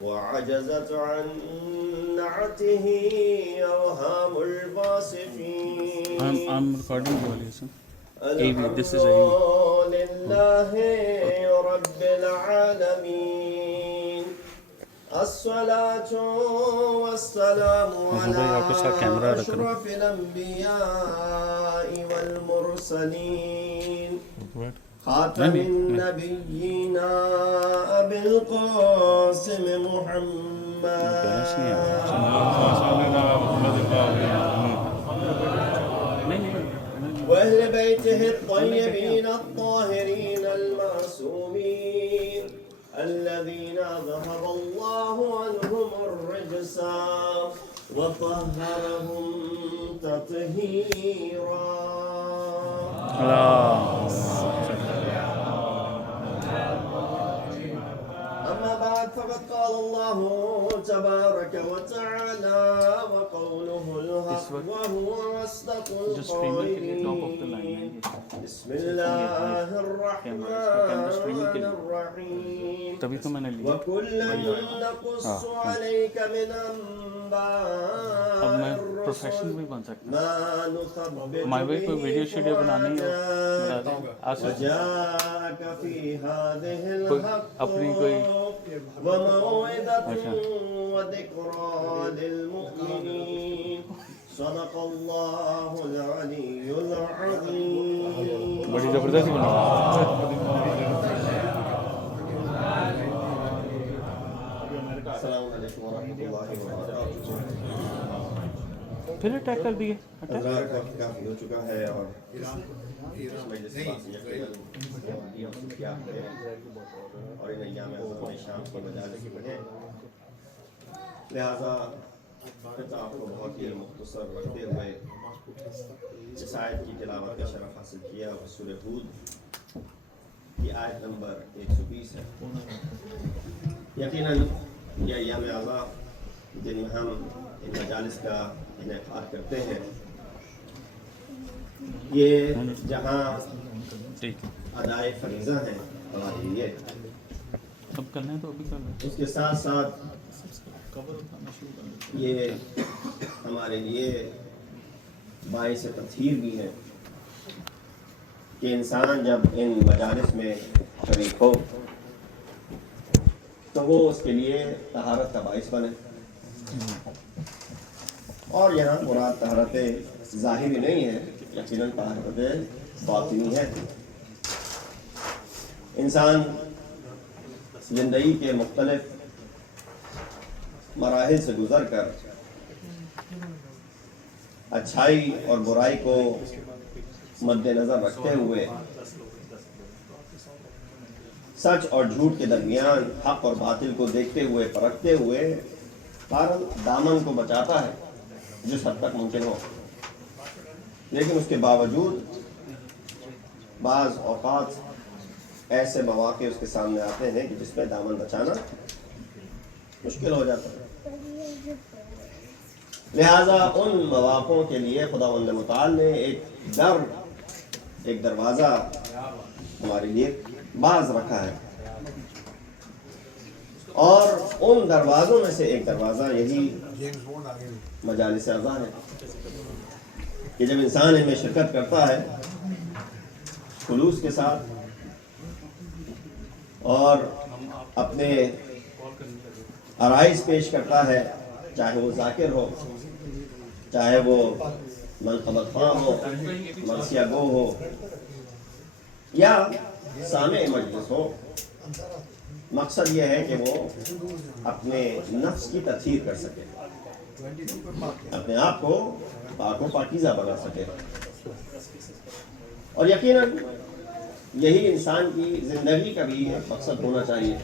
وعجزت عن نعته أوهام الفاسقين. I'm recording you also. الحمد لله رب العالمين. الصلاة والسلام على أشرف الأنبياء والمرسلين خاتم النبيين أبي القاسم محمد وأهل بيته الطيبين الطاهرين المعصومين الذين ذهب الله عنهم الرجس وطهرهم تطهيرا. أما بعد فقد قال الله تبارك وتعالى وقوله الحق وهو أصدق القائلين. بسم الله الرحمن الرحيم. وكلا نقص عليك من أنباء الرسل ما نثبت به فؤادك وجاءك في هذه الحق وموعظة وذكرى للمؤمنين. صدق الله العلي العظيم. بڑی زبردست بنا. السلام علیکم ورحمۃ اللہ وبرکاتہ. پھر اٹیک کر دیے. کافی ہو چکا ہے اور اور ان ایام شام کی مجالس میں لہذا آپ کو بہت ہی مختصر رکھتے ہوئے اس آیت کی تلاوت کا شرف حاصل کیا اور سورہ ہود کی آیت نمبر 120 ہے. یقیناً یہ ایام اعضاء جن میں ہم ان مجالس کا انعقاد کرتے ہیں یہ جہاں ادائے فریضہ ہیں ہمارے لیے، اب کرنا ہے تو ابھی کر لیں. اس کے ساتھ ساتھ یہ ہمارے لیے باعث تطہیر بھی ہے کہ انسان جب ان مجالس میں شریک ہو تو وہ اس کے لیے طہارت کا باعث بنے. اور یہاں مراد طہارت ظاہری نہیں ہے، یقیناً طہارت باطنی ہے. انسان زندگی کے مختلف مراحل سے گزر کر اچھائی اور برائی کو مد نظر رکھتے ہوئے، سچ اور جھوٹ کے درمیان حق اور باطل کو دیکھتے ہوئے پرکھتے ہوئے دامن کو بچاتا ہے جس حد تک ممکن ہو. لیکن اس کے باوجود بعض اوقات ایسے مواقع اس کے سامنے آتے ہیں کہ جس میں دامن بچانا مشکل ہو جاتا ہے. لہذا ان مواقعوں کے لیے خداوند متعال نے ایک دروازہ ہمارے لیے باز رکھا ہے، اور ان دروازوں میں سے ایک دروازہ یہی مجالس اعضاء ہے کہ جب انسان ان میں شرکت کرتا ہے خلوص کے ساتھ اور اپنے عرائض پیش کرتا ہے، چاہے وہ ذاکر ہو، چاہے وہ منقبت خواہ ہو، مرثیہ گو ہو، یا سامع مجلس ہو، مقصد یہ ہے کہ وہ اپنے نفس کی تطہیر کر سکے، اپنے آپ کو پاک و پاکیزہ بنا سکے. اور یقیناً یہی انسان کی زندگی کا بھی مقصد ہونا چاہیے.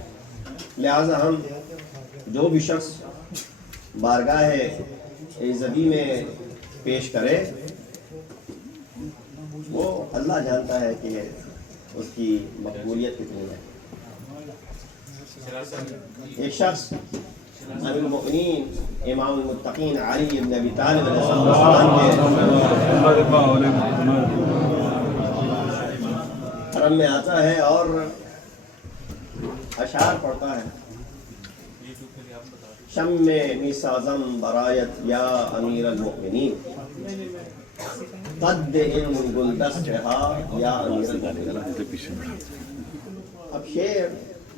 لہٰذا ہم جو بھی شخص بارگاہ ایزدی میں پیش کرے وہ اللہ جانتا ہے کہ اس کی مقبولیت کتنی ہے. ایک شخص امیر المؤمنین امام المتقین علی بن ابی طالب علیہ السلام کے حرم میں آتا ہے اور اشعار پڑھتا ہے. شم میسازم برایت یا امیر المؤمنین قد ان گلدستہا یا امیر المؤمنین. اب شعر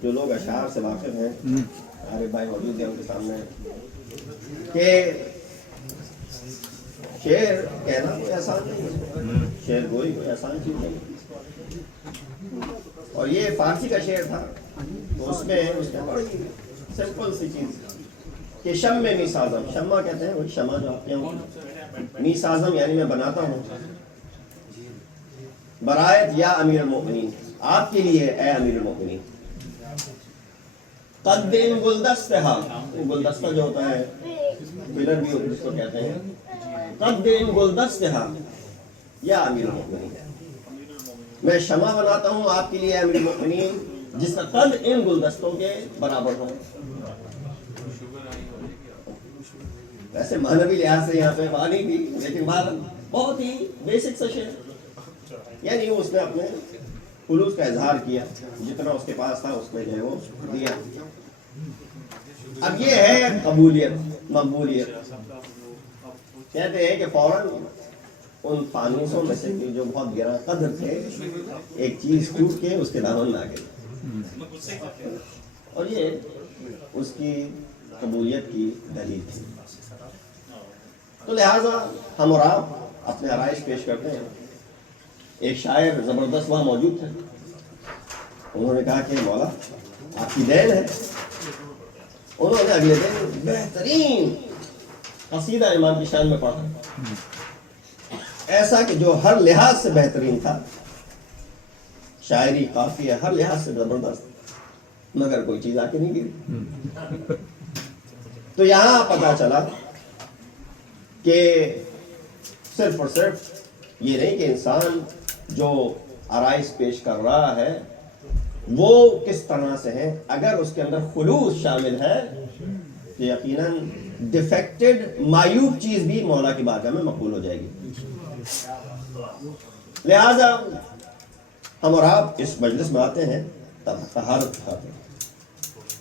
جو لوگ اشعار سے واقف ہیں، ہمارے بھائی موجود ہیں ان کے سامنے، کہ شعر کہنا کوئی آسان نہیں ہے، شعر گوئی کوئی آسان چیز نہیں. اور یہ فارسی کا شعر تھا، تو اس میں بڑی سمپل سی چیز کہ شم میں میسازم، شمع کہتے ہیں وہی شمع جو آپ کے یہاں، میسازم یعنی میں بناتا ہوں، برایت یا امیر المؤمنین، آپ کے لیے اے امیر المؤمنین. قد ان گلدستہا، گلدستہ جو ہوتا ہے پلر بھی جس کو کہتے ہیں، قد ان گلدستہا یا امیر المؤمنین، میں شمع بناتا ہوں آپ کے لیے امیر المؤمنین جس کا قد ان گلدستوں کے برابر ہو. ویسے معنوی لحاظ سے یہاں پہ بانی بھی، لیکن بہت ہی بیسک سا شعر، یعنی اس نے اپنے خلوص کا اظہار کیا، جتنا اس کے پاس تھا اس میں جو ہے وہ دیا. اب یہ ہے قبولیت، مقبولیت. کہتے ہیں کہ فوراً ان فانوسوں میں سے جو بہت گراں قدر تھے، ایک چیز ٹوٹ کے اس کے دامن میں آ گئی، اور یہ اس کی قبولیت کی دلیل تھی. تو لہٰذا ہم اور آپ اپنے آرائش پیش کرتے ہیں. ایک شاعر زبردست وہاں موجود تھے، انہوں نے کہا کہ مولا آپ کی دین ہے. انہوں نے اگلے دن بہترین قصیدہ امام کی شان میں پڑھا، ایسا کہ جو ہر لحاظ سے بہترین تھا، شاعری قافیہ ہر لحاظ سے زبردست، مگر کوئی چیز آ کے نہیں گری. تو یہاں پتا چلا کہ صرف اور صرف یہ نہیں کہ انسان جو آرائش پیش کر رہا ہے وہ کس طرح سے ہے، اگر اس کے اندر خلوص شامل ہے تو یقیناً ڈیفیکٹڈ مایوب چیز بھی مولا کی بارگاہ میں مقبول ہو جائے گی. لہذا ہم اور آپ اس مجلس میں آتے ہیں طہارت کی خاطر،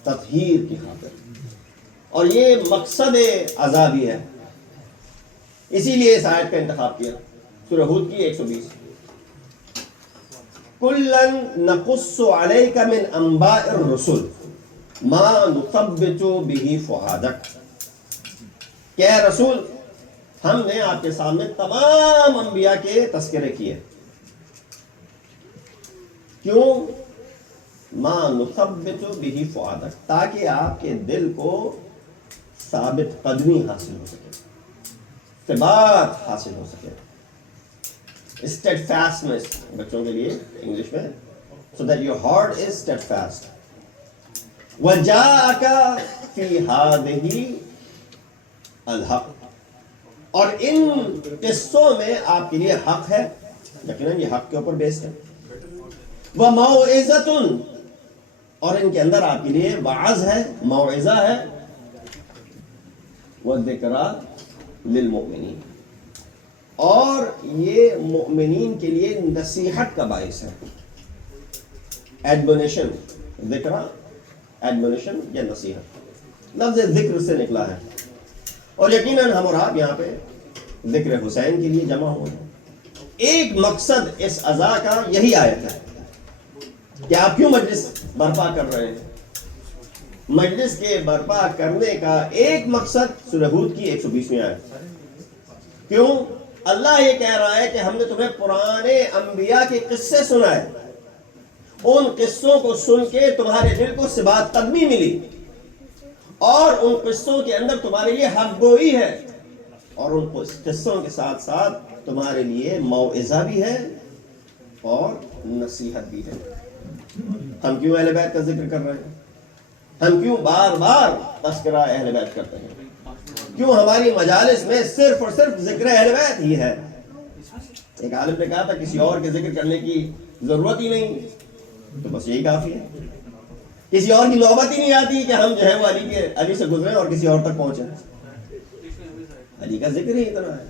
تطہیر کی خاطر، اور یہ مقصد عزا بھی ہے. اسی لیے اس آیت کا انتخاب کیا، سورہ ہود کی 120. کُلًا نَقُصُّ عَلَيْكَ مِنْ أَنْبَاءِ الرُّسُلِ مَا نُثَبِّتُ بِهِ فُؤَادَكَ. کہ اے رسول، ہم نے آپ کے سامنے تمام انبیاء کے تذکرے کیے. کیوں؟ مَا نُثَبِّتُ بِهِ فُؤَادَكَ، تاکہ آپ کے دل کو ثابت قدمی حاصل ہو سکے، ثبات حاصل ہو سکے. steadfastness بچوں کے لیے انگلش میں، so that your heart is steadfast. وَجَاءَكَ فِي هَذِهِ الْحَقُّ، اور ان قصوں میں آپ کے لیے حق ہے، یقیناً یہ حق کے اوپر بیس ہے. وَمَوْعِظَةٌ، اور ان کے اندر آپ کے لیے وعظ ہے، موعظہ ہے. وَذِكْرَى لِلْمُؤْمِنِينَ، اور یہ مؤمنین کے لیے نصیحت کا باعث ہے. ایڈمونیشن، ذکر، ایڈمونیشن یا نصیحت، لفظ ذکر سے نکلا ہے. اور یقیناً ہم اور آپ یہاں پہ ذکر حسین کے لیے جمع ہوئے ہیں. ایک مقصد اس عزا کا یہی آیت ہے کہ آپ کیوں مجلس برپا کر رہے ہیں. مجلس کے برپا کرنے کا ایک مقصد سورہ ہود کی 120ویں آیت. کیوں؟ اللہ یہ کہہ رہا ہے کہ ہم نے تمہیں پرانے انبیاء کے قصے سنائے، ان قصوں کو سن کے تمہارے دل کو ثبات قدمی ملی، اور ان قصوں کے اندر تمہارے لیے حق گوئی ہے، اور ان قصوں کے ساتھ ساتھ تمہارے لیے موعظہ بھی ہے اور نصیحت بھی ہے. ہم کیوں اہل بیت کا ذکر کر رہے ہیں؟ ہم کیوں بار بار تذکرہ اہل بیت کرتے ہیں؟ کیوں ہماری مجالس میں صرف اور صرف ذکر اہل بیت ہی ہے؟ ایک عالم نے کہا تھا کسی اور کے ذکر کرنے کی ضرورت ہی نہیں، تو بس یہی کافی ہے. کسی اور کی نوبت ہی نہیں آتی کہ ہم جو ہے وہ علی سے گزریں اور کسی اور تک پہنچیں. علی کا ذکر ہی اتنا ہے،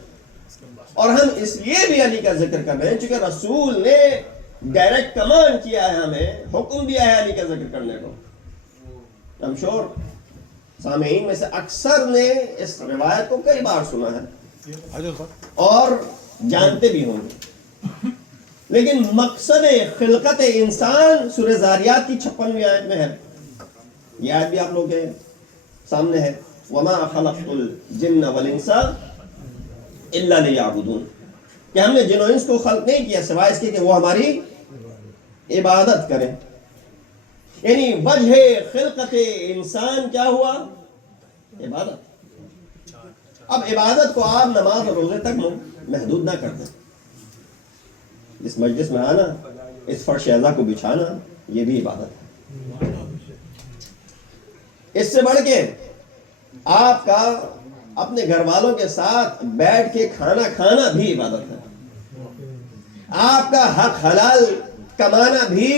اور ہم اس لیے بھی علی کا ذکر کر رہے ہیں چونکہ رسول نے ڈائریکٹ کمانڈ کیا ہے، ہمیں حکم دیا ہے علی کا ذکر کرنے کو. I'm sure سامعین میں سے اکثر نے اس روایت کو کئی بار سنا ہے اور جانتے بھی ہوں گے، لیکن مقصد خلقت انسان سورہ زاریات کی 56ویں آیت میں ہے. یہ آیت بھی آپ لوگوں کے سامنے ہے، وَمَا خَلَقْتُ الْجِنَّ وَالْإِنسَ إِلَّا لِيَعْبُدُونَ، کہ ہم نے جن و انس کو خلق نہیں کیا سوائے اس کے کہ وہ ہماری عبادت کریں. یعنی وجہ خلقت انسان کیا ہوا؟ عبادت. اب عبادت کو آپ نماز اور روزے تک محدود نہ کر دیں. اس مجلس میں آنا، اس فرش اعلیٰ کو بچھانا، یہ بھی عبادت ہے. اس سے بڑھ کے آپ کا اپنے گھر والوں کے ساتھ بیٹھ کے کھانا کھانا بھی عبادت ہے. آپ کا حق حلال کمانا بھی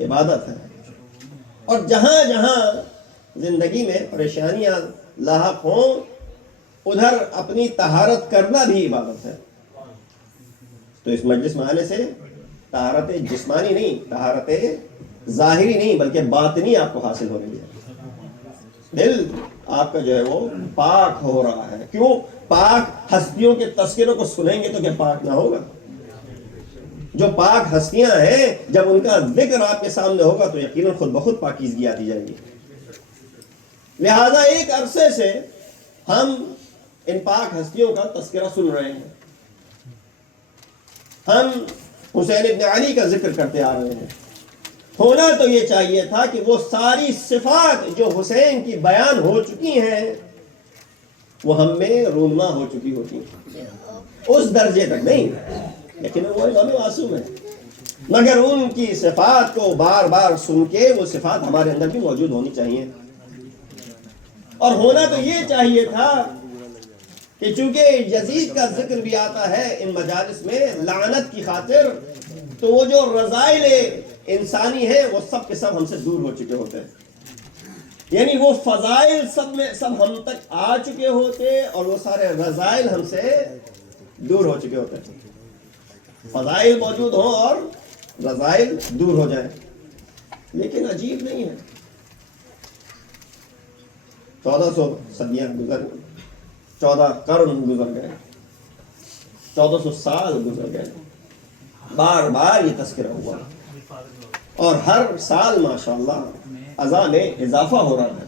عبادت ہے. اور جہاں جہاں زندگی میں پریشانیاں لاحق ہوں ادھر اپنی طہارت کرنا بھی عبادت ہے. تو اس مجلس میں آنے سے طہارت جسمانی نہیں، طہارت ظاہری نہیں بلکہ باطنی آپ کو حاصل ہو رہی ہے. دل آپ کا جو ہے وہ پاک ہو رہا ہے. کیوں؟ پاک ہستیوں کے تذکروں کو سنیں گے تو کیا پاک نہ ہوگا؟ جو پاک ہستیاں ہیں جب ان کا ذکر آپ کے سامنے ہوگا تو یقیناً خود بخود پاکیزگی آتی جائے گی. لہذا ایک عرصے سے ہم ان پاک ہستیوں کا تذکرہ سن رہے ہیں. ہم حسین ابن علی کا ذکر کرتے آ رہے ہیں. ہونا تو یہ چاہیے تھا کہ وہ ساری صفات جو حسین کی بیان ہو چکی ہیں وہ ہم میں رونما ہو چکی ہوتی ہیں. اس درجے تک نہیں، لیکن وہ امام معصوم ہے، مگر ان کی صفات کو بار بار سن کے وہ صفات ہمارے اندر بھی موجود ہونی چاہیے. اور ہونا تو یہ چاہیے تھا کہ چونکہ یزید کا ذکر بھی آتا ہے ان مجالس میں لعنت کی خاطر، تو وہ جو رذائل انسانی ہیں وہ سب کے سب ہم سے دور ہو چکے ہوتے ہیں. یعنی وہ فضائل سب ہم تک آ چکے ہوتے اور وہ سارے رذائل ہم سے دور ہو چکے ہوتے ہیں. فضائل موجود ہوں اور رذائل دور ہو جائیں. لیکن عجیب نہیں ہے، 1400 صدیاں گزر گئے، 14 قرن گزر گئے، 1400 سال گزر گئے، بار بار یہ تذکرہ ہوا اور ہر سال ماشاءاللہ عزا میں اضافہ ہو رہا ہے،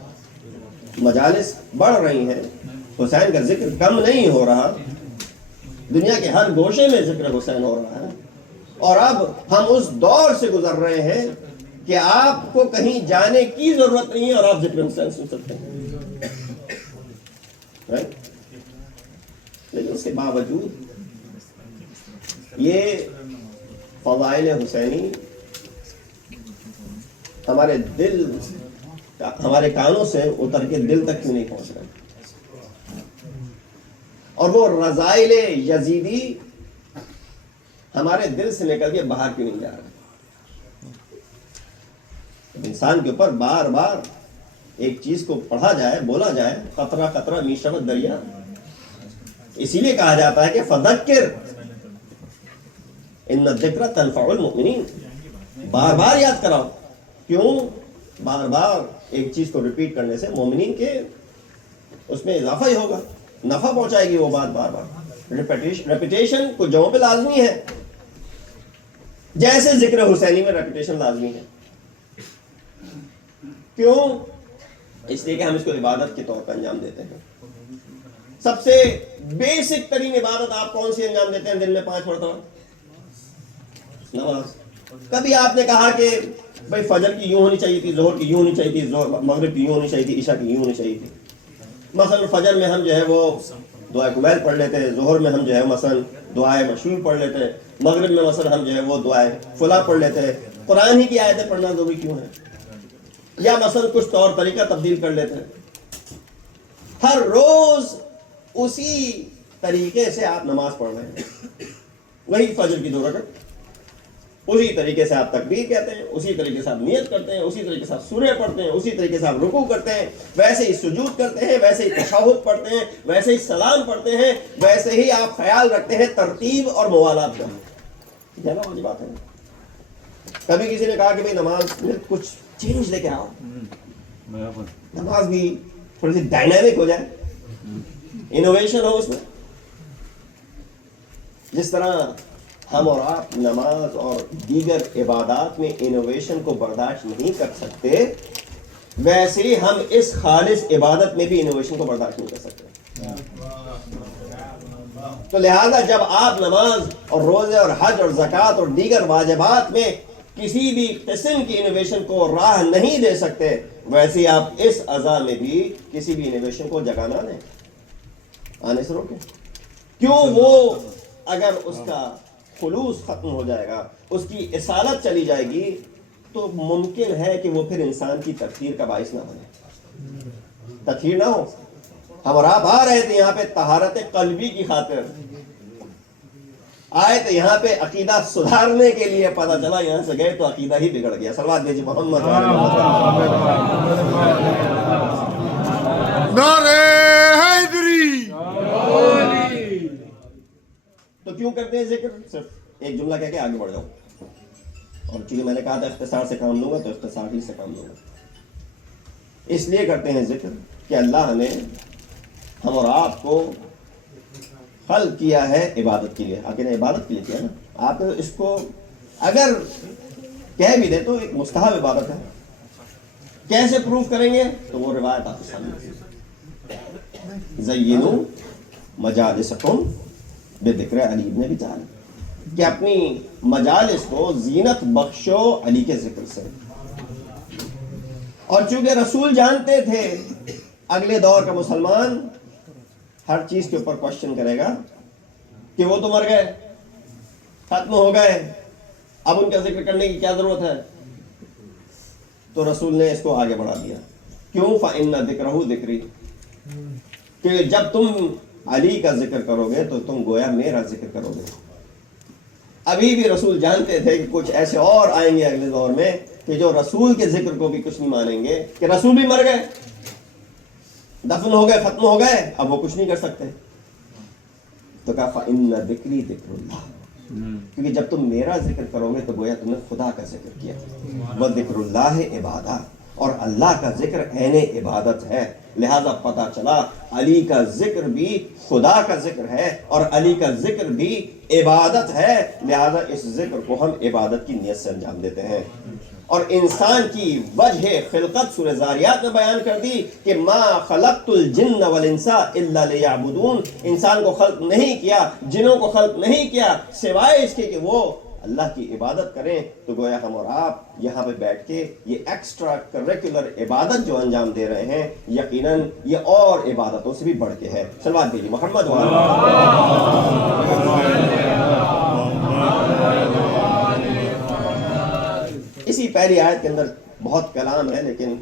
مجالس بڑھ رہی ہیں، حسین کا ذکر کم نہیں ہو رہا، دنیا کے ہر گوشے میں ذکر حسین ہو رہا ہے. اور اب ہم اس دور سے گزر رہے ہیں کہ آپ کو کہیں جانے کی ضرورت نہیں ہے اور آپ ذکر حسین سن سکتے ہیں. لیکن اس کے باوجود یہ فضائل حسینی ہمارے دل، ہمارے کانوں سے اتر کے دل تک کیوں نہیں پہنچ رہے، اور وہ رذائل یزیدی ہمارے دل سے نکل کے باہر کیوں نہیں جا رہے. انسان کے اوپر بار بار ایک چیز کو پڑھا جائے، بولا جائے، قطرہ قطرہ می شود دریا، اسی لیے کہا جاتا ہے کہ فذکر ان الذکر تنفع المؤمنین، بار بار یاد کراؤ. کیوں؟ بار بار ایک چیز کو ریپیٹ کرنے سے مومنین کے اس میں اضافہ ہی ہوگا، نفع پہنچائے گی وہ بات بار بار. ریپیٹیشن کو جگہوں پہ لازمی ہے، جیسے ذکر حسینی میں ریپیٹیشن لازمی ہے. کیوں؟ اس لیے کہ ہم اس کو عبادت کے طور پر انجام دیتے ہیں. سب سے بیسک ترین عبادت آپ کون سی انجام دیتے ہیں دن میں 5 مرتبہ؟ نماز. کبھی آپ نے کہا کہ بھائی فجر کی یوں ہونی چاہیے تھی، ظہر کی یوں ہونی چاہیے تھی، مغرب کی یوں ہونی چاہیے تھی، عشاء کی یوں ہونی چاہیے تھی؟ مثلا فجر میں ہم جو ہے وہ دعائے قبیل پڑھ لیتے ہیں، ظہر میں ہم جو ہے مثلا دعائے مشہور پڑھ لیتے ہیں، مغرب میں مثلا ہم جو ہے وہ دعائے فلاں پڑھ لیتے ہیں. قرآن ہی کی آیتیں پڑھنا ضروری کیوں ہے؟ یا مثلا کچھ طور طریقہ تبدیل کر لیتے ہیں. ہر روز اسی طریقے سے آپ نماز پڑھ رہے ہیں، وہی فجر کی 2 رکعت، اسی طریقے سے آپ تکبیر کہتے ہیں، اسی طریقے سے آپ نیت کرتے ہیں، اسی طریقے سے آپ سورہ پڑھتے ہیں، اسی طریقے سے آپ رکوع کرتے ہیں، ویسے ہی سجود کرتے ہیں، ویسے ہی تشہد پڑھتے ہیں، ویسے ہی سلام پڑھتے ہیں، ویسے ہی آپ خیال رکھتے ہیں ترتیب اور موالات کا. یہ نا والی بات ہے. کبھی کسی نے کہا کہ بھئی نماز میں کچھ چینج لے کے آؤ، نماز بھی تھوڑی سی ڈائنامک ہو جائے, انوویشن ہو اس میں. جس طرح ہم اور آپ نماز اور دیگر عبادات میں انوویشن کو برداشت نہیں کر سکتے, ویسے ہی ہم اس خالص عبادت میں بھی انوویشن کو برداشت نہیں کر سکتے. تو لہذا جب آپ نماز اور روزے اور حج اور زکوٰۃ اور دیگر واجبات میں کسی بھی قسم کی انوویشن کو راہ نہیں دے سکتے, ویسے آپ اس اعضاء میں بھی کسی بھی انوویشن کو جگہ نہ دیں, آنے سے روکیں. کیوں؟ وہ اگر اس کا خلوص ختم ہو جائے گا, اس کی اصالت چلی جائے گی, تو ممکن ہے کہ وہ پھر انسان کی تطہیر کا باعث نہ بنے, تطہیر نہ ہو. ہم اور آپ آ رہے تھے یہاں پہ طہارت قلبی کی خاطر, آئے تھے یہاں پہ عقیدہ سدھارنے کے لیے, پتہ چلا یہاں سے گئے تو عقیدہ ہی بگڑ گیا. صلوات بھیجی محمد. نعرہ حیدری. تو کیوں کرتے ہیں ذکر؟ صرف ایک جملہ کہہ کے آگے بڑھ جاؤ. اور چونکہ میں نے کہا تھا اختصار سے کام لوں گا, تو اختصار ہی سے کام لوں گا. اس لیے کرتے ہیں ذکر کہ اللہ نے ہم اور آپ کو خلق کیا ہے عبادت کے لیے. آپ نے عبادت کے لیے کیا نا. آپ اس کو اگر کہہ بھی دیں تو ایک مستحب عبادت ہے. کیسے پروف کریں گے؟ تو وہ روایت آپ کے سامنے. زینوا مجالسکم بذکر علی بن ابی طالب, کہ اپنی مجالس کو زینت بخشو علی کے ذکر سے. اور چونکہ رسول جانتے تھے اگلے دور کا مسلمان ہر چیز کے اوپر کوشچن کرے گا کہ وہ تو مر گئے, ختم ہو گئے, اب ان کا ذکر کرنے کی کیا ضرورت ہے. تو رسول نے اس کو آگے بڑھا دیا. کیوں؟ فَإِنَّ ذِكْرَهُ ذِكْرِي, کہ جب تم علی کا ذکر کرو گے تو تم گویا میرا ذکر کرو گے. ابھی بھی رسول جانتے تھے کہ کچھ ایسے اور آئیں گے اگلے دور میں کہ جو رسول کے ذکر کو بھی کچھ نہیں مانیں گے, کہ رسول بھی مر گئے, دفن ہو گئے, ختم ہو گئے, اب وہ کچھ نہیں کر سکتے. تو کہا فَإِنَّ ذِكْرِي ذِكْرُ اللَّهِ, کیونکہ جب تم میرا ذکر کرو گے تو گویا تم نے خدا کا ذکر کیا. وَذِكْرُ اللَّهِ عِبَادَةٌ, اور اللہ کا ذکر عین عبادت ہے. لہذا پتہ چلا علی کا ذکر بھی خدا کا ذکر ہے اور علی کا ذکر بھی عبادت ہے. لہذا اس ذکر کو ہم عبادت کی نیت سے انجام دیتے ہیں. اور انسان کی وجہ خلقت سورہ زاریات میں بیان کر دی کہ ما خلقت الجن والانس الا لیعبدون, انسان کو خلق نہیں کیا, جنوں کو خلق نہیں کیا سوائے اس کے کہ وہ اللہ کی عبادت کریں. تو گویا ہم اور آپ یہاں پہ بیٹھ کے یہ ایکسٹرا کریکولر عبادت جو انجام دے رہے ہیں, یقیناً یہ اور عبادتوں سے بھی بڑھ کے ہے. صلوات بھیجیے محمد اسی پہلی آیت کے اندر بہت کلام ہے, لیکن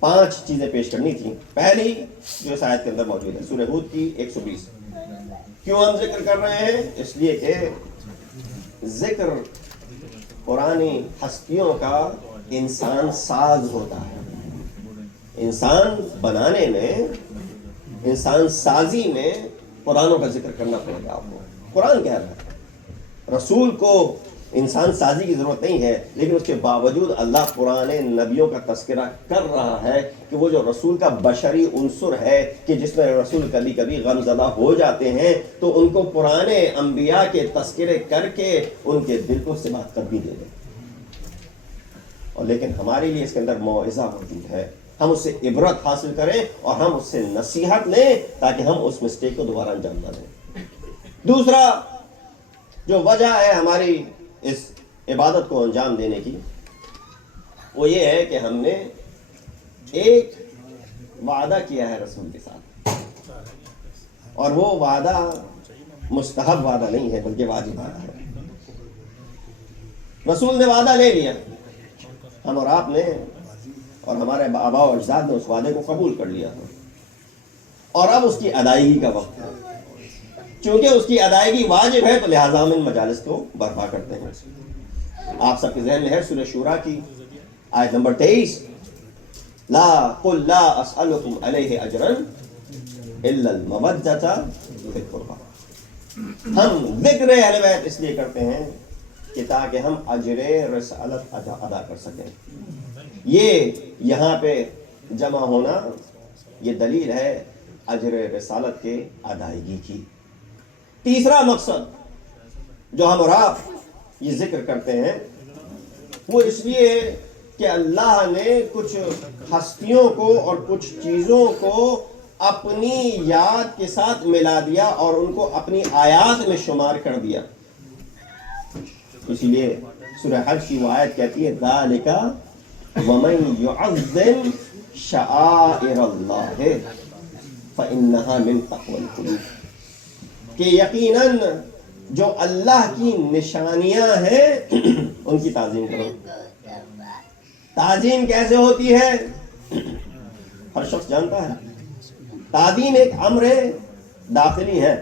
5 چیزیں پیش کرنی تھیں. پہلی جو اس آیت کے اندر موجود ہے سورہ ہود کی 120. کیوں ہم ذکر کر رہے ہیں؟ اس لیے کہ ذکر پرانی ہستیوں کا انسان ساز ہوتا ہے. انسان بنانے میں, انسان سازی میں پرانوں کا ذکر کرنا پڑے گا آپ کو. قرآن کہہ رہا ہے رسول کو انسان سازی کی ضرورت نہیں ہے, لیکن اس کے باوجود اللہ پرانے نبیوں کا تذکرہ کر رہا ہے کہ وہ جو رسول کا بشری عنصر ہے, کہ جس میں رسول کبھی کبھی غم زدہ ہو جاتے ہیں, تو ان کو پرانے انبیاء کے تذکرے کر کے ان کے دل کو سماعت قلبی دے دیں. اور لیکن ہمارے لیے اس کے اندر موعظہ موجود ہے, ہم اس سے عبرت حاصل کریں اور ہم اس سے نصیحت لیں تاکہ ہم اس مسٹیک کو دوبارہ انجام نہ دیں. دوسرا جو وجہ ہے ہماری اس عبادت کو انجام دینے کی, وہ یہ ہے کہ ہم نے ایک وعدہ کیا ہے رسول کے ساتھ, اور وہ وعدہ مستحب وعدہ نہیں ہے بلکہ واجب وعدہ ہے. رسول نے وعدہ لے لیا, ہم اور آپ نے اور ہمارے آباء و اجداد نے اس وعدے کو قبول کر لیا تھا, اور اب اس کی ادائیگی کا وقت ہے. چونکہ اس کی ادائیگی واجب ہے تو لہٰذا ہم ان مجالس کو برپا کرتے ہیں. آپ سب کے ذہن میں ہے سورہ شورا کی آیت نمبر 23, قل لا اسألكم علیہ اجرا الا المودۃ فی القربى. ہم ذکر اہل بیت اس لیے کرتے ہیں کہ تاکہ ہم اجر رسالت ادا کر سکیں. یہ یہاں پہ جمع ہونا یہ دلیل ہے اجر رسالت کے ادائیگی کی۔ تیسرا مقصد جو ہم اور آپ یہ ذکر کرتے ہیں وہ اس لیے کہ اللہ نے کچھ ہستیوں کو اور کچھ چیزوں کو اپنی یاد کے ساتھ ملا دیا اور ان کو اپنی آیات میں شمار کر دیا۔ اسی لیے سورہ حج کی وہ آیت کہتی ہے ذالک ومن یعظم شعائر اللہ فإنها من تقوی القلوب، کہ یقیناً جو اللہ کی نشانیاں ہیں ان کی تعظیم کرو۔ تعظیم کیسے ہوتی ہے ہر شخص جانتا ہے۔ تعظیم ایک امر داخلی ہے،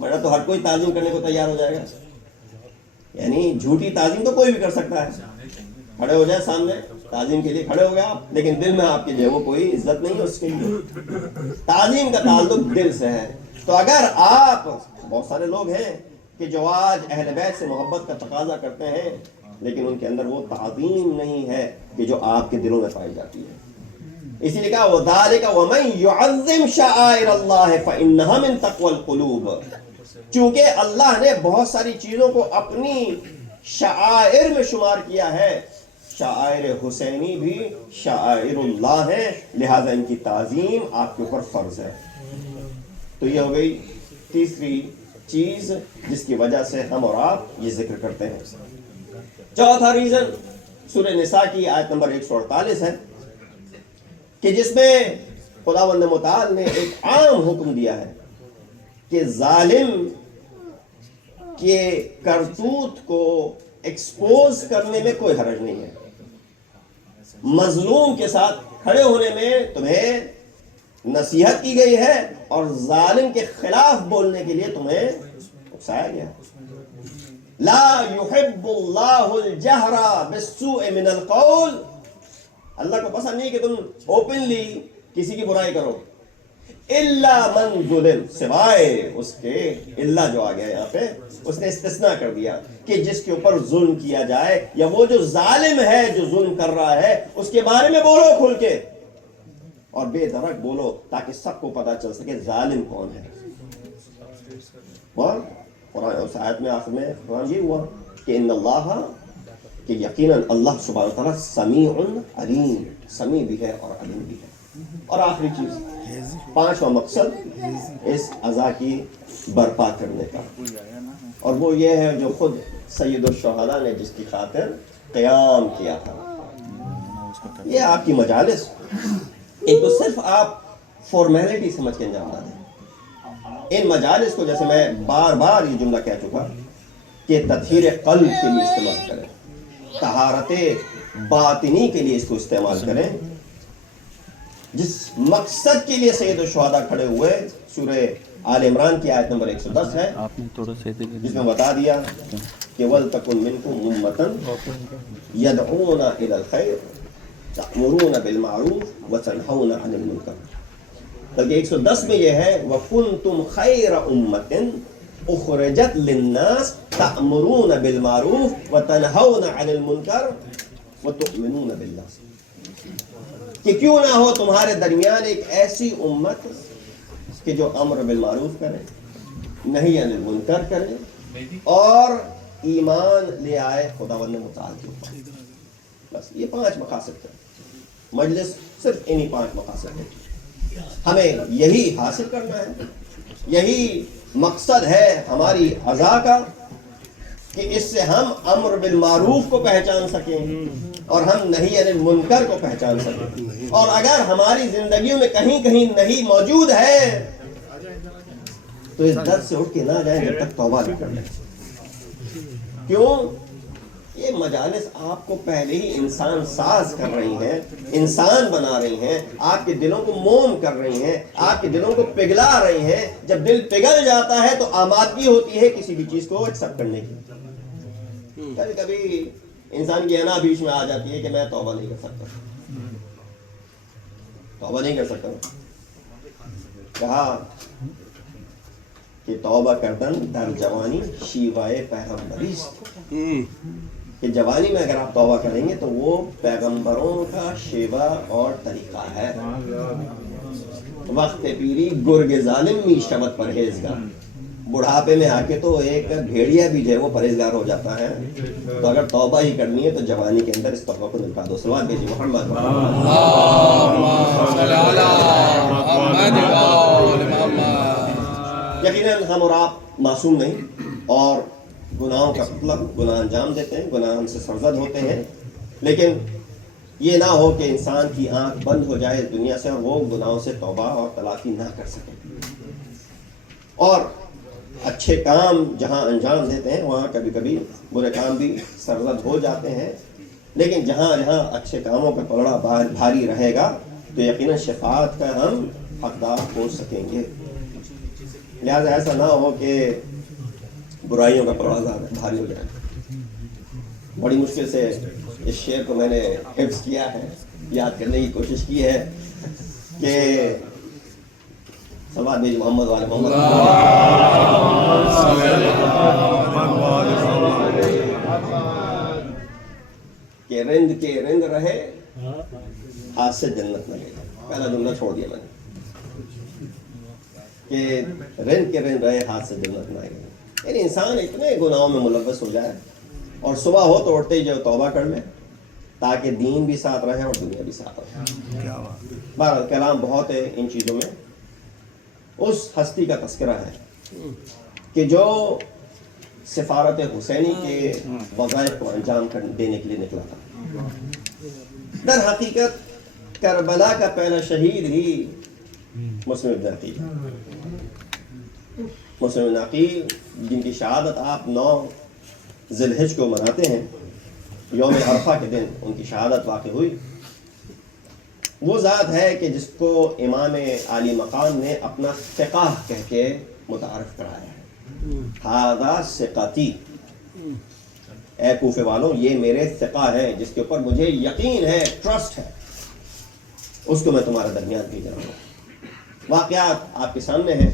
ورنہ تو ہر کوئی تعظیم کرنے کو تیار ہو جائے گا۔ یعنی جھوٹی تعظیم تو کوئی بھی کر سکتا ہے، کھڑے ہو جائے سامنے تعظیم کے لیے کھڑے ہو گئے آپ، لیکن دل میں آپ کے جو وہ کوئی عزت نہیں ہے اس کے لیے۔ تعظیم کا تعلق دل سے ہے۔ تو اگر آپ، بہت سارے لوگ ہیں کہ جو آج اہل بیت سے محبت کا تقاضا کرتے ہیں لیکن ان کے اندر وہ تعظیم نہیں ہے کہ جو آپ کے دلوں میں پائی جاتی ہے۔ اسی لیے کہا وَذَلِكَ وَمَن يُعَظِّمْ شَعَائِرَ اللَّهِ فَإِنَّهَا مِن تَقْوَى الْقُلُوبِ، چونکہ اللہ نے بہت ساری چیزوں کو اپنی شعائر میں شمار کیا ہے۔ شعائر حسینی بھی شعائر اللہ ہیں، لہذا ان کی تعظیم آپ کے اوپر فرض ہے۔ تو یہ ہو گئی تیسری چیز جس کی وجہ سے ہم اور آپ یہ ذکر کرتے ہیں۔ چوتھا ریزن سورہ نساء کی آیت نمبر 148 ہے کہ جس میں خداوند متعال نے ایک عام حکم دیا ہے کہ ظالم کے کرتوت کو ایکسپوز کرنے میں کوئی حرج نہیں ہے۔ مظلوم کے ساتھ کھڑے ہونے میں تمہیں نصیحت کی گئی ہے اور ظالم کے خلاف بولنے کے لیے تمہیں اکسایا گیا۔ لا يحب اللہ الجہر بالسوء من القول، اللہ کو پسند نہیں کہ تم اوپنلی کسی کی برائی کرو۔ الا من ظلم، سوائے اس کے، اللہ جو آ گیا یہاں پہ اس نے استثناء کر دیا کہ جس کے اوپر ظلم کیا جائے یا وہ جو ظالم ہے جو ظلم کر رہا ہے اس کے بارے میں بولو کھل کے اور بے دھڑک بولو تاکہ سب کو پتا چل سکے ظالم کون ہے۔ اور قرآن اس آیت میں آخر میں قرآن یہ ہوا کہ ان اللہ، کہ یقیناً اللہ سبحانہ وتعالیٰ سمیع علیم، سمیع بھی ہے اور علیم بھی ہے۔ اور آخری چیز، پانچواں مقصد اس عزا کی برپا کرنے کا، اور وہ یہ ہے جو خود سید الشہداء نے جس کی خاطر قیام کیا تھا۔ یہ آپ کی مجالس ایک تو صرف آپ فارمیلٹی سمجھ کے انجام دیں۔ ان مجالس کو جیسے میں بار بار یہ جملہ کہہ چکا کہ تطہیر قلب کے لیے استعمال کریں، طہارت باطنی کے لیے اس کو استعمال کریں۔ جس مقصد کے لیے سید الشہداء کھڑے ہوئے سورہ آل عمران کی آیت نمبر 110 ہے، آپ نے تھوڑا سا جس میں بتا دیا کہ وَلْتَكُنْ مِنْكُمْ أُمَّةٌ يَدْعُونَ إِلَى الْخَيْرِ تَأْمُرُونَ بِالْمَعْرُوفِ وَتَنْهَوْنَ عَنِ الْمُنكَرِ، بلکہ 110 میں یہ ہے وَكُنْتُمْ خَيْرَ أُمَّةٍ أُخْرِجَتْ لِلنَّاسِ تَأْمُرُونَ بِالْمَعْرُوفِ وَتَنْهَوْنَ عَنِ الْمُنكَرِ وَتُؤْمِنُونَ بِاللَّهِ، کہ کیوں نہ ہو تمہارے درمیان ایک ایسی امت کہ جو امر بالمعروف کرے، نہی عن المنکر کرے اور ایمان لے آئے خداوند متعال کے اوپر۔ بس یہ 5 مقاصد ہیں، مجلس صرف انہی 5 مقاصد ہیں۔ ہمیں یہی حاصل کرنا ہے، یہی مقصد ہے ہماری عزا کا کہ اس سے ہم امر بالمعروف کو پہچان سکیں اور ہم نہی عن المنکر کو پہچان سکیں، اور اگر ہماری زندگیوں میں کہیں کہیں نہیں موجود ہے تو اس درد سے اٹھ کے نہ جائیں جب تک توبہ نہ کر لیں۔ کیوں؟ یہ مجالس آپ کو پہلے ہی انسان ساز کر رہی ہیں، انسان بنا رہی ہیں، آپ کے دلوں کو موم کر رہی ہیں، آپ کے دلوں کو پگھلا رہی ہیں۔ جب دل پگھل جاتا ہے تو آمادگی ہوتی ہے کسی بھی چیز کو ایکسپٹ کرنے کی۔ کبھی کبھی انسان کی انا بیچ میں آ جاتی ہے کہ میں توبہ نہیں کر سکتا، توبہ نہیں کر سکتا۔ کہا کہ توبہ کردن در جوانی شیوائے پیغمبری، کہ جوانی میں اگر آپ توبہ کریں گے تو وہ پیغمبروں کا شیوہ اور طریقہ ہے. وقت پیری گرگ ظالم می شبت پرہیزگار. بڑھاپے میں آ کے تو ایک بھیڑیا بھی جو ہے وہ پرہیزگار ہو جاتا ہے. تو اگر توبہ ہی کرنی ہے تو جوانی کے اندر اس توبہ کو نکال دو. صلوات بھیجیے محمد. یقیناً ہم اور آپ معصوم نہیں اور گناہوں کا مطلب گناہ انجام دیتے ہیں, گناہ ہم سے سرزد ہوتے ہیں, لیکن یہ نہ ہو کہ انسان کی آنکھ بند ہو جائے اس دنیا سے اور وہ گناہوں سے توبہ اور تلافی نہ کر سکے. اور اچھے کام جہاں انجام دیتے ہیں وہاں کبھی کبھی برے کام بھی سرزد ہو جاتے ہیں, لیکن جہاں جہاں اچھے کاموں کا پلڑا بھاری رہے گا تو یقیناً شفاعت کا ہم حقدار ہو سکیں گے. لہٰذا ایسا نہ ہو کہ برائیوں کا پلڑا بھاری ہو جائے. بڑی مشکل سے اس شعر کو میں نے حفظ کیا ہے, یاد کرنے کی کوشش کی ہے کہ صلوات بھیج محمد والے محمد کہ رند کے رند رہے ہاتھ سے جنت نہ لے جائے. پہلا جملہ چھوڑ دیا میں نے کہ رند کے رند رہے ہاتھ سے جنت نہ لے جائے. یعنی انسان اتنے گناہوں میں ملوث ہو جائے اور صبح ہو تو اٹھتے ہی جو توبہ کر لے تاکہ دین بھی ساتھ رہے اور دنیا بھی ساتھ رہے. بہرحال کلام بہت ہے ان چیزوں میں. اس ہستی کا تذکرہ ہے کہ جو سفارت حسینی کے وظائف کو انجام دینے کے لیے نکلا تھا. در حقیقت کربلا کا پہلا شہید ہی مسلم ابن عقیل. مسلم ابن عقیل جن کی شہادت آپ 9 ذی الحجہ کو مناتے ہیں, یوم عرفہ کے دن ان کی شہادت واقع ہوئی. وہ ذات ہے کہ جس کو امام عالی مقام نے اپنا ثقہ کہہ کے متعارف کرایا ہے. ھذا ثقتی, اے کوفے والوں یہ میرے ثقہ ہے جس کے اوپر مجھے یقین ہے, ٹرسٹ ہے, اس کو میں تمہارے درمیان بھیج رہا ہوں. واقعات آپ کے سامنے ہیں.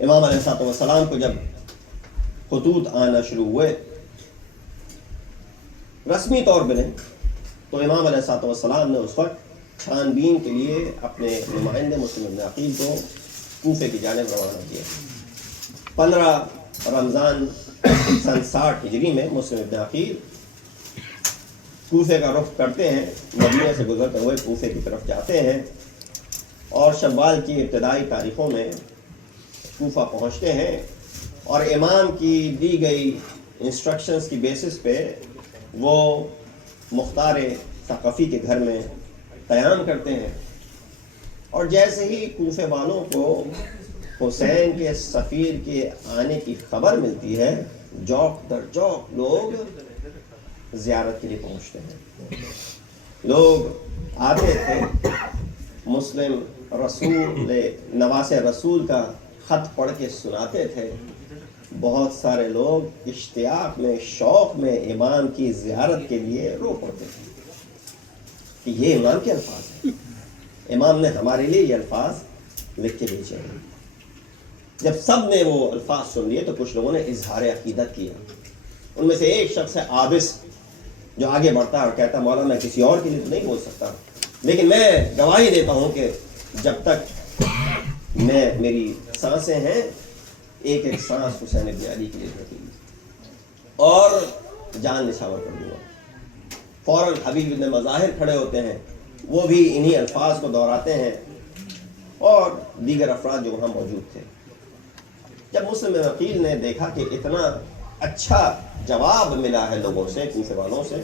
امام علیہ السلام کو جب خطوط آنا شروع ہوئے رسمی طور پہ نہیں, تو امام علیہ السلام نے اس وقت چھان بین کے لیے اپنے نمائندے مسلم ابن عقیل کو کوفے کی جانب روانہ کیا. 15 رمضان سن 60 ہجری میں مسلم ابن عقیل کوفے کا رخ کرتے ہیں, مدینہ سے گزرتے ہوئے کوفے کی طرف جاتے ہیں اور شوال کی ابتدائی تاریخوں میں کوفہ پہنچتے ہیں اور امام کی دی گئی انسٹرکشنز کی بیسس پہ وہ مختار ثقفی کے گھر میں قیام کرتے ہیں. اور جیسے ہی کوفے والوں کو حسین کے سفیر کے آنے کی خبر ملتی ہے جوق در جوق لوگ زیارت کے لیے پہنچتے ہیں. لوگ آتے تھے, مسلم رسول نواس رسول کا خط پڑھ کے سناتے تھے. بہت سارے لوگ اشتیاق میں شوق میں امام کی زیارت کے لیے رو پڑتے تھے کہ یہ امام کے الفاظ ہیں, امام نے ہمارے لیے یہ الفاظ لکھ کے بھیجے ہیں. جب سب نے وہ الفاظ سن لیے تو کچھ لوگوں نے اظہار عقیدت کیا. ان میں سے ایک شخص ہے عابس جو آگے بڑھتا ہے اور کہتا ہے مولا میں کسی اور کے لیے تو نہیں بول سکتا, لیکن میں گواہی دیتا ہوں کہ جب تک میری سانسیں ہیں ایک ایک سانس حسین ابن علی کے لیے رکھیں گی اور جان نچھاور کر دوں گا. فوراً حبیب ابن مظاہر کھڑے ہوتے ہیں, وہ بھی انہی الفاظ کو دہراتے ہیں اور دیگر افراد جو وہاں موجود تھے. جب مسلم ابن عقیل نے دیکھا کہ اتنا اچھا جواب ملا ہے لوگوں سے, کوفے والوں سے,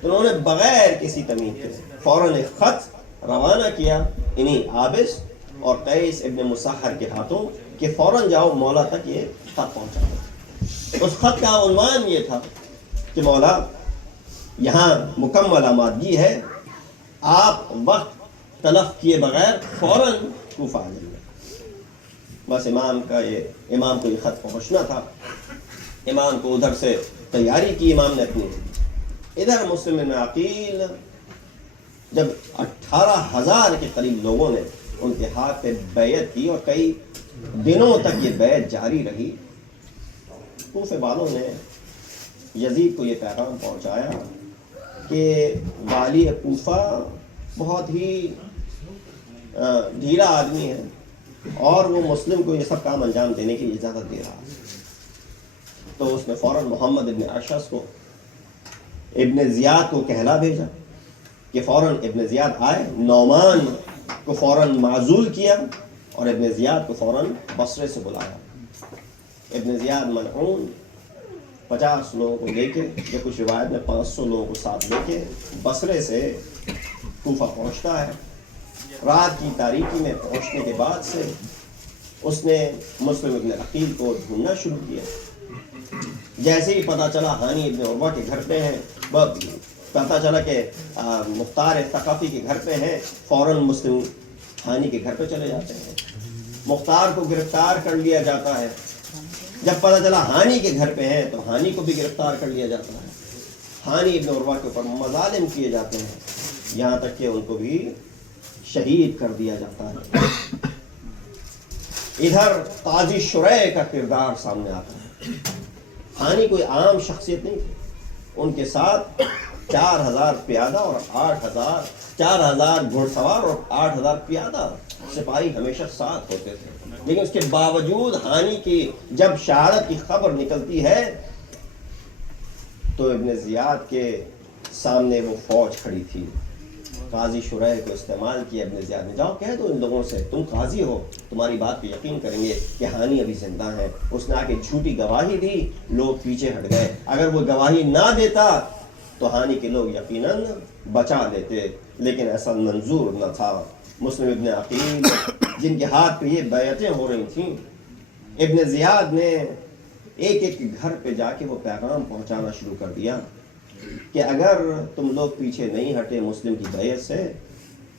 تو انہوں نے بغیر کسی تمیز کے فوراً ایک خط روانہ کیا انہی عابس اور قیس ابن مسحر کے ہاتھوں کہ فوراً جاؤ مولا تک یہ خط پہنچا دو. اس خط کا عنوان یہ تھا کہ مولا یہاں مکمل آمادگی ہے, آپ وقت تلف کیے بغیر فوراً کوفہ آ جائیے. بس امام کو یہ خط پہنچنا تھا. امام کو ادھر سے تیاری کی امام نے اپنی. ادھر مسلم ابن عقیل جب 18,000 کے قریب لوگوں نے ان کے ہاتھ پہ بیعت کی اور کئی دنوں تک یہ بیعت جاری رہی, کوفے والوں نے یزید کو یہ پیغام پہنچایا کہ والی کوفہ بہت ہی ڈھیلا آدمی ہے اور وہ مسلم کو یہ سب کام انجام دینے کی اجازت دے رہا ہے. تو اس نے فوراً محمد ابن اشعث کو ابن زیاد کو کہلا بھیجا کہ فوراً ابن زیاد آئے. نعمان کو فوراً معزول کیا اور ابن زیاد کو فوراً بصرے سے بلایا. ابن زیاد ملعون 50 لوگوں کو لے کے یا کچھ روایت میں 500 لوگوں کو ساتھ لے کے بصرے سے کوفہ پہنچتا ہے. رات کی تاریکی میں پہنچنے کے بعد سے اس نے مسلم ابن عقیل کو ڈھونڈنا شروع کیا. جیسے ہی پتہ چلا ہانی ابن عروہ کے گھر پہ ہیں، پتہ چلا کہ مختار ثقفی کے گھر پہ ہیں، فوراً مسلم ہانی کے گھر پہ چلے جاتے ہیں. مختار کو گرفتار کر لیا جاتا ہے. جب پتہ چلا ہانی کے گھر پہ ہیں تو ہانی کو بھی گرفتار کر لیا جاتا ہے. ہانی ابن عروہ کے اوپر مظالم کیے جاتے ہیں، یہاں تک کہ ان کو بھی شہید کر دیا جاتا ہے. ادھر قاضی شریح کا کردار سامنے آتا ہے. ہانی کوئی عام شخصیت نہیں تھی. ان کے ساتھ 4000 پیادہ اور 4000 گھڑ سوار اور 8000 پیادہ سپاہی ہمیشہ ساتھ ہوتے تھے. لیکن اس کے باوجود ہانی کی جب شہادت کی خبر نکلتی ہے تو ابن زیاد کے سامنے وہ فوج کھڑی تھی. قاضی شریح کو استعمال کیا ابن زیاد نے. جاؤ کہہ دو ان لوگوں سے تم قاضی ہو، تمہاری بات پہ یقین کریں گے کہ ہانی ابھی زندہ ہے. اس نے آ کے جھوٹی گواہی دی، لوگ پیچھے ہٹ گئے. اگر وہ گواہی نہ دیتا تو ہانی کے لوگ یقیناً بچا لیتے، لیکن ایسا منظور نہ تھا. مسلم ابن عقیل جن کے ہاتھ پہ یہ بیعتیں ہو رہی تھیں، ابن زیاد نے ایک ایک گھر پہ جا کے وہ پیغام پہنچانا شروع کر دیا کہ اگر تم لوگ پیچھے نہیں ہٹے مسلم کی بیعت سے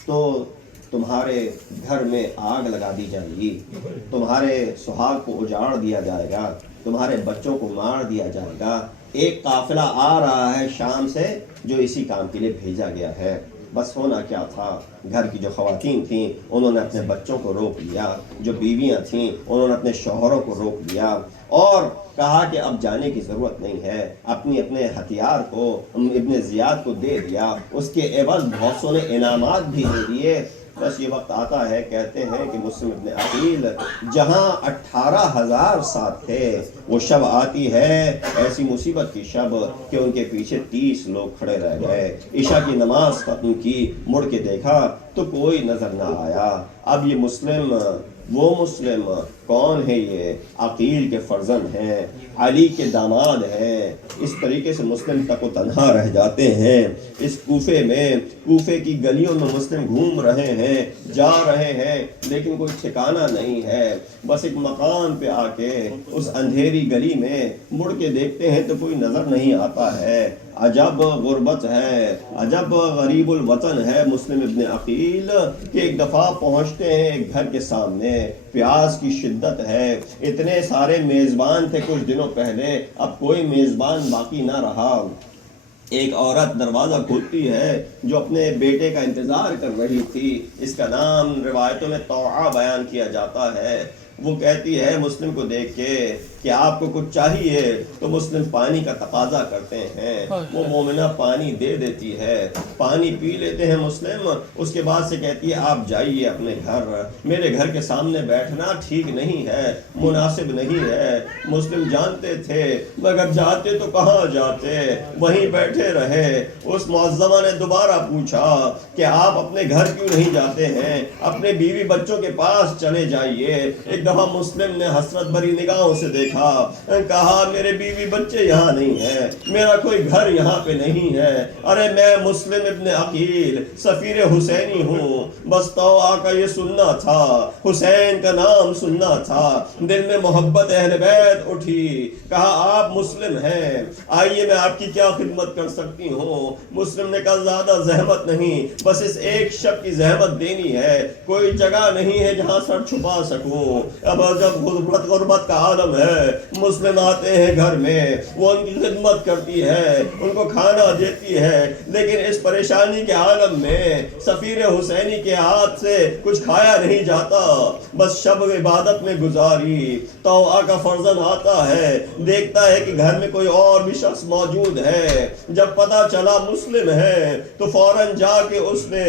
تو تمہارے گھر میں آگ لگا دی جائے گی، تمہارے سہاگ کو اجاڑ دیا جائے گا، تمہارے بچوں کو مار دیا جائے گا. ایک قافلہ آ رہا ہے شام سے جو اسی کام کے لیے بھیجا گیا ہے. بس ہونا کیا تھا، گھر کی جو خواتین تھیں انہوں نے اپنے بچوں کو روک لیا، جو بیویاں تھیں انہوں نے اپنے شوہروں کو روک لیا اور کہا کہ اب جانے کی ضرورت نہیں ہے. اپنے ہتھیار کو ابن زیاد کو دے دیا. اس کے عوض بہت سو نے انعامات بھی دے دیے. بس یہ وقت آتا ہے، کہتے ہیں کہ مسلم ابن عقیل جہاں 18,000 ساتھ تھے، وہ شب آتی ہے ایسی مصیبت کی شب کہ ان کے پیچھے 30 لوگ کھڑے رہ گئے. عشاء کی نماز ختم کی، مڑ کے دیکھا تو کوئی نظر نہ آیا. اب یہ مسلم وہ مسلم کون ہے؟ یہ عقیل کے فرزند ہیں، علی کے داماد ہیں. اس طریقے سے مسلم تک و تنہا رہ جاتے ہیں. اس کوفے میں، کوفے کی گلیوں میں مسلم گھوم رہے ہیں، جا رہے ہیں، لیکن کوئی ٹھکانہ نہیں ہے. بس ایک مقام پہ آ کے اس اندھیری گلی میں مڑ کے دیکھتے ہیں تو کوئی نظر نہیں آتا ہے. عجب غربت ہے، عجب غریب الوطن ہے مسلم ابن عقیل کہ ایک دفعہ پہنچتے ہیں ایک گھر کے سامنے. پیاس کی شدت ہے، اتنے سارے میزبان تھے کچھ دنوں پہلے، اب کوئی میزبان باقی نہ رہا. ایک عورت دروازہ کھولتی ہے جو اپنے بیٹے کا انتظار کر رہی تھی. اس کا نام روایتوں میں طوعہ بیان کیا جاتا ہے. وہ کہتی ہے مسلم کو دیکھ کے کہ آپ کو کچھ چاہیے، تو مسلم پانی کا تقاضا کرتے ہیں. وہ مومنہ پانی دے دیتی ہے، پانی پی لیتے ہیں مسلم. اس کے بعد سے کہتی ہے آپ جائیے اپنے گھر، میرے گھر کے سامنے بیٹھنا ٹھیک نہیں ہے، مناسب نہیں ہے. مسلم جانتے تھے مگر جاتے تو کہاں جاتے، وہیں بیٹھے رہے. اس معظمہ نے دوبارہ پوچھا کہ آپ اپنے گھر کیوں نہیں جاتے ہیں، اپنے بیوی بچوں کے پاس چلے جائیے. ایک دفعہ مسلم نے حسرت بھری نگاہوں سے دیکھا، کہا میرے بیوی بچے یہاں نہیں ہیں، میرا کوئی گھر یہاں پہ نہیں ہے. ارے میں مسلم ابن عقیل سفیر حسینی ہوں، بس طوعہ کا یہ سننا تھا، حسین کا نام سننا تھا. دل میں محبت اہل بیت اٹھی. کہا آپ مسلم ہیں، آئیے میں آپ کی کیا خدمت کر سکتی ہوں. مسلم نے کہا زیادہ زحمت نہیں، بس اس ایک شب کی زحمت دینی ہے. کوئی جگہ نہیں ہے جہاں سر چھپا سکوں. اب جب غربت کا عالم ہے، مسلم آتے ہیں گھر میں، وہ ان کی خدمت کرتی ہے، ان کو کھانا دیتی ہے، لیکن اس پریشانی کے عالم میں سفیر حسینی کے ہاتھ سے کچھ کھایا نہیں جاتا، بس شب عبادت میں گزاری۔ توعہ کا فرزند آتا ہے، دیکھتا ہے کہ گھر میں کوئی اور بھی شخص موجود ہے، جب پتہ چلا مسلم ہے تو فوراً جا کے اس نے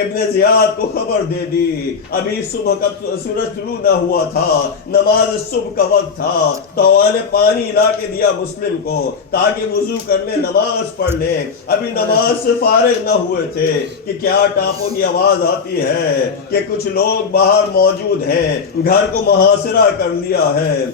ابن زیاد کو خبر دے دی۔ ابھی صبح کا سورج طلوع نہ ہوا تھا، نماز صبح کا وقت تھا، توعہ نے پانی لا کے دیا مسلم کو تاکہ وضو کر لے، نماز پڑھ لے۔ ابھی نماز سے فارغ نہ ہوئے تھے کہ کیا ٹاپوں کی آواز آتی ہے کہ کچھ لوگ باہر موجود ہیں، گھر کو محاصرہ کر لیا ہے۔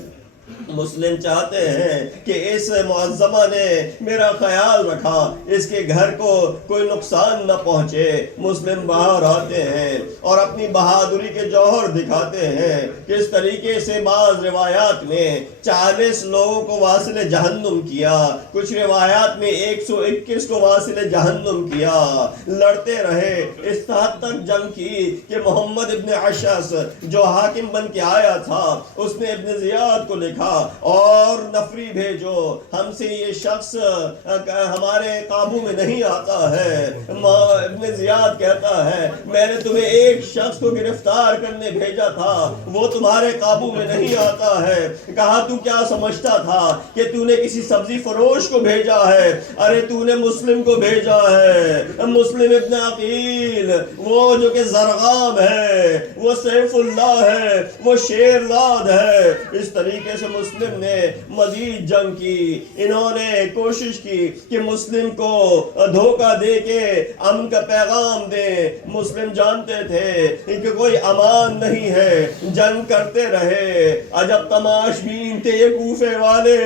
مسلم چاہتے ہیں کہ اس معظمہ نے میرا خیال رکھا، اس کے گھر کو کوئی نقصان نہ پہنچے۔ مسلم باہر آتے ہیں اور اپنی بہادری کے جوہر دکھاتے ہیں۔ کس طریقے سے بعض روایات میں 40 لوگوں کو واصل جہنم کیا، کچھ روایات میں 121 کو واصل جہنم کیا۔ لڑتے رہے، اس حد تک جنگ کی کہ محمد ابن اشعث جو حاکم بن کے آیا تھا، اس نے ابن زیاد کو لکھا اور نفری بھیجو، ہم سے یہ شخص ہمارے قابو میں نہیں آتا ہے۔ ابن زیاد کہتا ہے میں نے تمہیں ایک شخص کو گرفتار کرنے بھیجا تھا، وہ تمہارے قابو میں نہیں آتا ہے۔ کہا تو کیا سمجھتا تھا کہ تو نے کسی سبزی فروش کو بھیجا ہے؟ ارے تو نے مسلم کو بھیجا ہے، مسلم ابن عقیل، وہ جو کہ زرغام ہے، وہ سیف اللہ ہے، وہ شیر لاد ہے۔ اس طریقے سے مسلم نے مزید جنگ کی، انہوں نے کوشش کی کہ مسلم کو دھوکہ دے کے امن کا پیغام دیں۔ مسلم جانتے تھے کہ کوئی امان نہیں ہے، جنگ کرتے رہے۔ عجب تماش بین تھے یہ کوفے والے،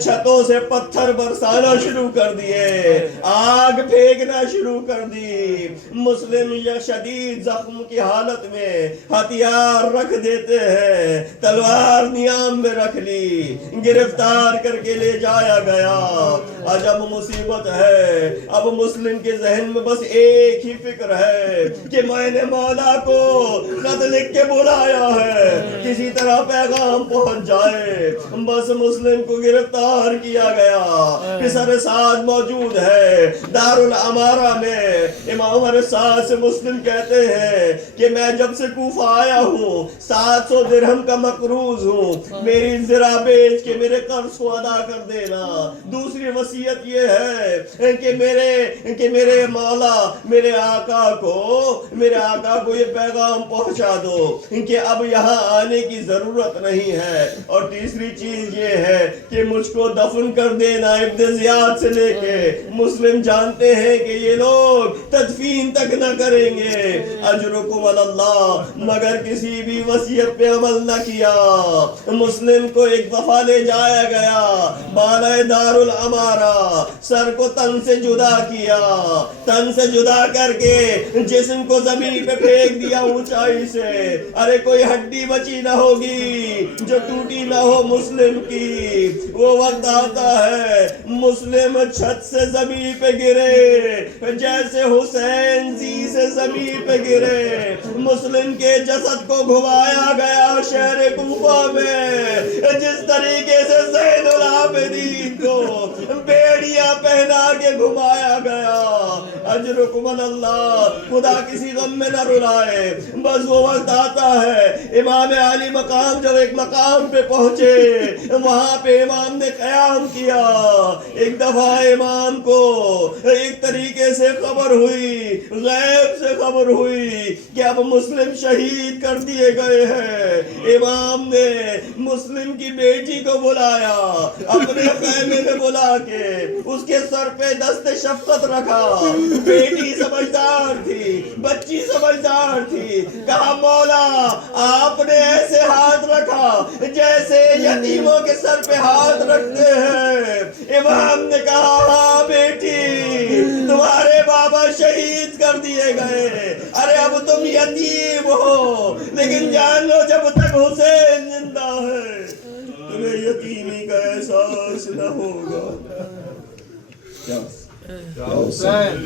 چھتوں سے پتھر برسانا شروع کر دیے، آگ پھینکنا شروع کر دی۔ مسلم یا شدید زخم کی حالت میں ہتھیار رکھ دیتے ہیں، تلوار نیام میں رکھ لی، گرفتار کر کے لے جایا گیا۔ عجب مصیبت ہے، اب مسلم کے ذہن میں بس ایک ہی فکر ہے کہ میں نے مولا کو خط لکھ کے بلایا ہے، کسی طرح پیغام پہنچ جائے۔ بس مسلم کو گرفتار کیا گیا۔ پسر سعد موجود ہے دار الامارہ میں۔ امام سعد سے مسلم کہتے ہیں کہ میں جب سے کوفہ آیا ہوں 700 درہم کا مقروض ہوں، میری زرہ بیچ کے میرے قرض کو ادا کر دینا۔ دوسری وصیت یہ ہے کہ میرے مولا میرے آقا کو یہ پیغام پہنچا دو کہ اب یہاں آنے کی ضرورت نہیں ہے۔ اور تیسری چیز یہ ہے کہ مجھ کو دفن کر دینا ابن زیاد سے لے کے۔ مسلم جانتے ہیں کہ یہ لوگ تدفین تک نہ کریں گے۔ اجرکم علی اللہ، مگر کسی بھی وصیت پہ عمل نہ کیا۔ مسلم کو ایک دفعہ لے جایا گیا بالائے دار الامارہ، سر کو تن سے جدا کیا، تن سے جدا کر کے جسم کو زمین پہ پھینک دیا اونچائی سے۔ ارے کوئی ہڈی بچی نہ ہوگی جو ٹوٹی نہ ہو مسلم کی۔ وہ وقت آتا ہے مسلم چھت سے زمین پہ گرے جیسے حسین زی سے زمین پہ گرے۔ مسلم کے جسد کو گھمایا گیا شہر کوفہ میں، جس طریقے سے زین العابدین کو بیڑیاں پہنا کے گھمایا گیا۔ اجرکم اللہ، خدا کسی غم میں نہ رلائے۔ بس وہ وقت آتا ہے امام علی مقام جب ایک مقام پہ پہنچے، وہاں پہ امام نے قیام کیا۔ ایک دفعہ امام کو ایک طریقے سے خبر ہوئی، غیب سے خبر ہوئی کہ اب مسلم شہید کر دیے گئے ہیں۔ امام نے مسلم کی بیٹی کو بلایا، اپنے خیمے میں بلا کے اس کے سر پہ دست شفقت رکھا۔ بیٹی سمجھدار تھی، بچی سمجھدار تھی۔ کہا مولا آپ نے ایسے ہاتھ رکھا جیسے یتیموں کے سر پہ ہاتھ رکھتے ہیں۔ امام نے کہا ہاں بیٹی، تمہارے بابا شہید کر دیے گئے، ارے اب تم یتیم ہو، لیکن جان لو جب تک حسین زندہ ہے تمہیں یتیمی کا احساس نہ ہوگا۔ کیا حسین